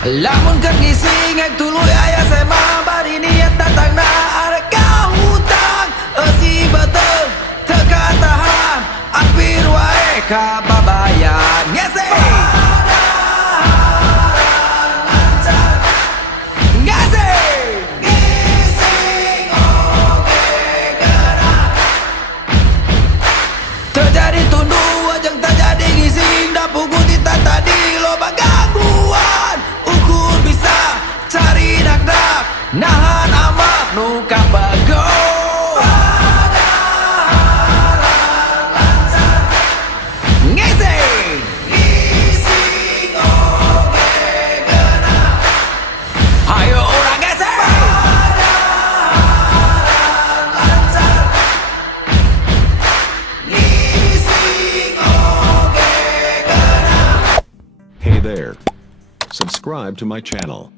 Lamun keur ngising ek tuluy aya sema bari niat datang na arek kahutang eusi beteung teu katahan ampir wae kababayan ngese terjadi tundu ajeng terjadi ngising da pugu tita tadi loba gangguan ukur bisa cari dak-dak nahan amat nu kabago ngising ngising oge geuna hayo urang ngising Hey there. Subscribe to my channel.